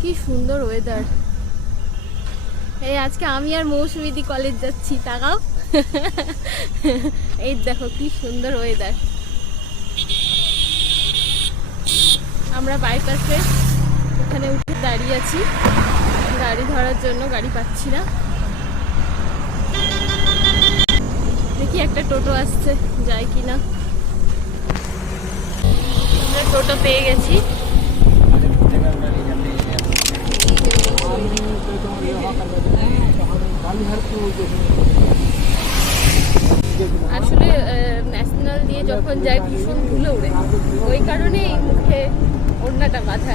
কি সুন্দর ওয়েদার। এই আজকে আমি আর মৌসুমীদি কলেজ যাচ্ছি, তাকাও। এই দেখো কি সুন্দর ওয়েদার। আমরা বাইপাসে ওখানে উঠে দাঁড়িয়ে আছি গাড়ি ধরার জন্য, গাড়ি পাচ্ছি না। দেখি একটা টোটো আসছে, যায় কিনা। আমরা টোটো পেয়ে গেছি। আসলে ন্যাশনাল দিয়ে যখন যায় ভীষণ ধুলো উড়ে, ওই কারণে এই মুখে ওড়নাটা বাঁধা।